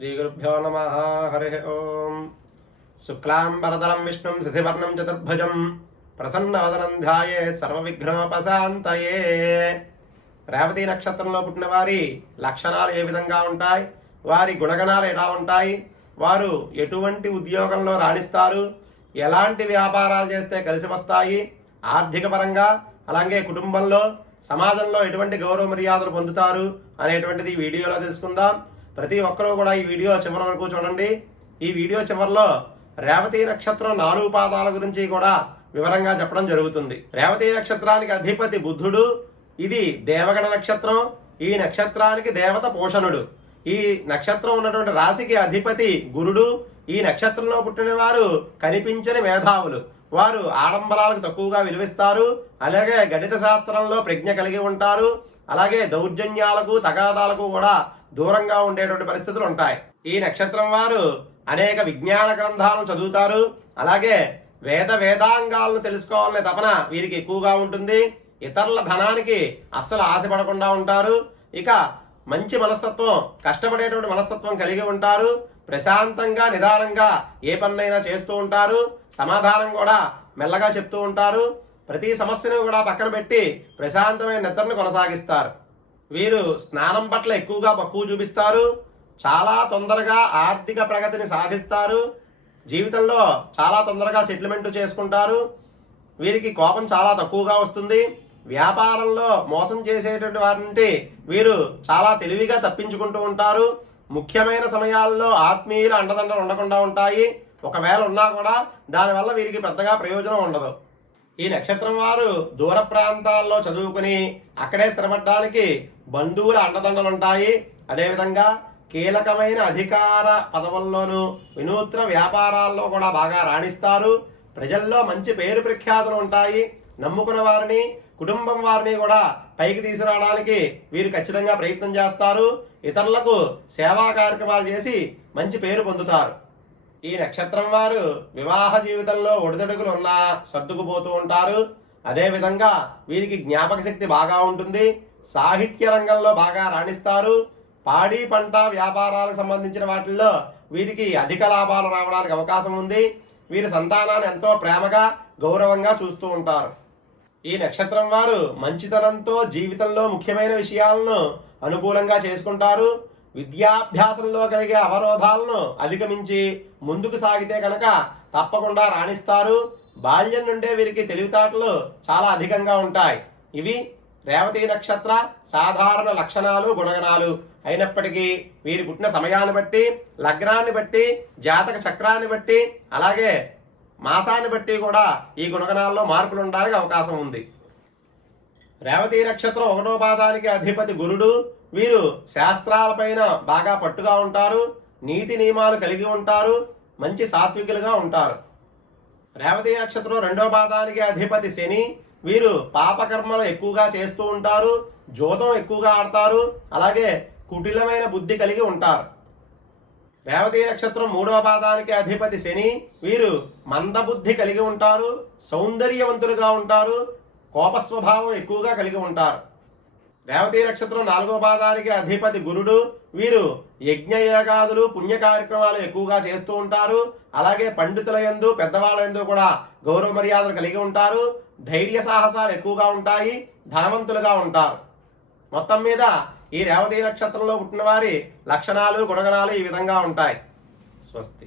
శ్రీగురుభ్యో నమ హరి ఓం శుక్లాంబరదరం విష్ణుం శశివర్ణం చతుర్భుజం ప్రసన్నవదనం ధ్యాయే సర్వవిఘ్నోపశాంతయే రేవతి నక్షత్రంలో పుట్టిన వారి లక్షణాలు ఏ విధంగా ఉంటాయి? వారి గుణగణాలు ఎలా ఉంటాయి? వారు ఎటువంటి ఉద్యోగంలో రాణిస్తారు? ఎలాంటి వ్యాపారాలు చేస్తే కలిసి వస్తాయి? ఆర్థిక పరంగా అలాగే కుటుంబంలో సమాజంలో ఎటువంటి గౌరవ మర్యాదలు పొందుతారు? అనేటువంటిది వీడియోలో తెలుసుకుందాం. ప్రతి ఒక్కరూ కూడా ఈ వీడియో చివరి వరకు చూడండి. ఈ వీడియో చివరిలో రేవతి నక్షత్రం నాలుగు పాదాల గురించి కూడా వివరంగా చెప్పడం జరుగుతుంది. రేవతి నక్షత్రానికి అధిపతి బుద్ధుడు ఇది దేవగణ నక్షత్రం ఈ నక్షత్రానికి దేవత పోషణుడు. ఈ నక్షత్రం ఉన్నటువంటి రాశికి అధిపతి గురుడు ఈ నక్షత్రంలో పుట్టిన వారు కనిపించని మేధావులు. వారు ఆడంబరాలకు తక్కువగా విలువిస్తారు అలాగే గణిత శాస్త్రంలో ప్రజ్ఞ కలిగి ఉంటారు అలాగే దౌర్జన్యాలకు తగాదాలకు కూడా దూరంగా ఉండేటువంటి పరిస్థితులు ఉంటాయి. ఈ నక్షత్రం వారు అనేక విజ్ఞాన గ్రంథాలను చదువుతారు. అలాగే వేద వేదాంగాలను తెలుసుకోవాలనే తపన వీరికి ఎక్కువగా ఉంటుంది. ఇతరుల ధనానికి అస్సలు ఆశపడకుండా ఉంటారు. ఇక మంచి మనస్తత్వం కష్టపడేటువంటి మనస్తత్వం కలిగి ఉంటారు. ప్రశాంతంగా నిదానంగా ఏ పన్నైనా చేస్తూ ఉంటారు. సమాధానం కూడా మెల్లగా చెప్తూ ఉంటారు. ప్రతి సమస్యను కూడా పక్కన పెట్టి ప్రశాంతమైన నిద్రను కొనసాగిస్తారు. వీరు స్నానం పట్ల ఎక్కువగా మక్కువ చూపిస్తారు. చాలా తొందరగా ఆర్థిక ప్రగతిని సాధిస్తారు. జీవితంలో చాలా తొందరగా సెటిల్మెంట్ చేసుకుంటారు. వీరికి కోపం చాలా తక్కువగా వస్తుంది. వ్యాపారంలో మోసం చేసేటువంటి వారి నుండి వీరు చాలా తెలివిగా తప్పించుకుంటూ ఉంటారు. ముఖ్యమైన సమయాల్లో ఆత్మీయుల అండదండలు ఉండకుండా ఉంటాయి. ఒకవేళ ఉన్నా కూడా దానివల్ల వీరికి పెద్దగా ప్రయోజనం ఉండదు. ఈ నక్షత్రం వారు దూర ప్రాంతాల్లో చదువుకుని అక్కడే స్థిరపడడానికి బంధువుల అండదండలుంటాయి. అదేవిధంగా కీలకమైన అధికార పదవుల్లోనూ వినూత్న వ్యాపారాల్లో కూడా బాగా రాణిస్తారు. ప్రజల్లో మంచి పేరు ప్రఖ్యాతులు ఉంటాయి. నమ్ముకున్న వారిని కుటుంబం వారిని కూడా పైకి తీసుకురావడానికి వీరు ఖచ్చితంగా ప్రయత్నం చేస్తారు. ఇతరులకు సేవా కార్యక్రమాలు చేసి మంచి పేరు పొందుతారు. ఈ నక్షత్రం వారు వివాహ జీవితంలో ఒడిదొడుగులు ఉన్నా సర్దుకుపోతూ ఉంటారు. అదేవిధంగా వీరికి జ్ఞాపక శక్తి బాగా ఉంటుంది. సాహిత్య రంగంలో బాగా రాణిస్తారు. పాడి పంట వ్యాపారాలకు సంబంధించిన వాటిల్లో వీరికి అధిక లాభాలు రావడానికి అవకాశం ఉంది. వీరి సంతానాన్ని ఎంతో ప్రేమగా గౌరవంగా చూస్తూ ఉంటారు. ఈ నక్షత్రం వారు మంచితనంతో జీవితంలో ముఖ్యమైన విషయాలను అనుకూలంగా చేసుకుంటారు. విద్యాభ్యాసంలో కలిగే అవరోధాలను అధిగమించి ముందుకు సాగితే కనుక తప్పకుండా రాణిస్తారు. బాల్యం నుండే వీరికి తెలివితేటలు చాలా అధికంగా ఉంటాయి. ఇవి రేవతి నక్షత్ర సాధారణ లక్షణాలు గుణగణాలు అయినప్పటికీ వీరి పుట్టిన సమయాన్ని బట్టి లగ్నాన్ని బట్టి జాతక చక్రాన్ని బట్టి అలాగే మాసాన్ని బట్టి కూడా ఈ గుణగణాల్లో మార్పులు ఉండడానికి అవకాశం ఉంది. రేవతి నక్షత్రం ఒకటో పాదానికి అధిపతి గురుడు. వీరు శాస్త్రాలపైన బాగా పట్టుగా ఉంటారు. నీతి నియమాలు కలిగి ఉంటారు. మంచి సాత్వికులుగా ఉంటారు. రేవతి నక్షత్రం రెండో పాదానికి అధిపతి శని. వీరు పాపకర్మలు ఎక్కువగా చేస్తూ ఉంటారు. జోతం ఎక్కువగా ఆడతారు. అలాగే కుటిలమైన బుద్ధి కలిగి ఉంటారు. రేవతి నక్షత్రం మూడవ పాదానికి అధిపతి శని. వీరు మందబుద్ధి కలిగి ఉంటారు. సౌందర్యవంతులుగా ఉంటారు. కోపస్వభావం ఎక్కువగా కలిగి ఉంటారు. రేవతి నక్షత్రం నాలుగో పాదానికి అధిపతి గురుడు. వీరు యజ్ఞయాగాదులు పుణ్య కార్యక్రమాలు ఎక్కువగా చేస్తూ ఉంటారు. అలాగే పండితుల ఎందు పెద్దవాళ్ళ ఎందు కూడా గౌరవ మర్యాదలు కలిగి ఉంటారు. ధైర్య సాహసాలు ఎక్కువగా ఉంటాయి. ధనవంతులుగా ఉంటారు. మొత్తం మీద ఈ రేవతి నక్షత్రంలో పుట్టిన వారి లక్షణాలు గుణగణాలు ఈ విధంగా ఉంటాయి. స్వస్తి.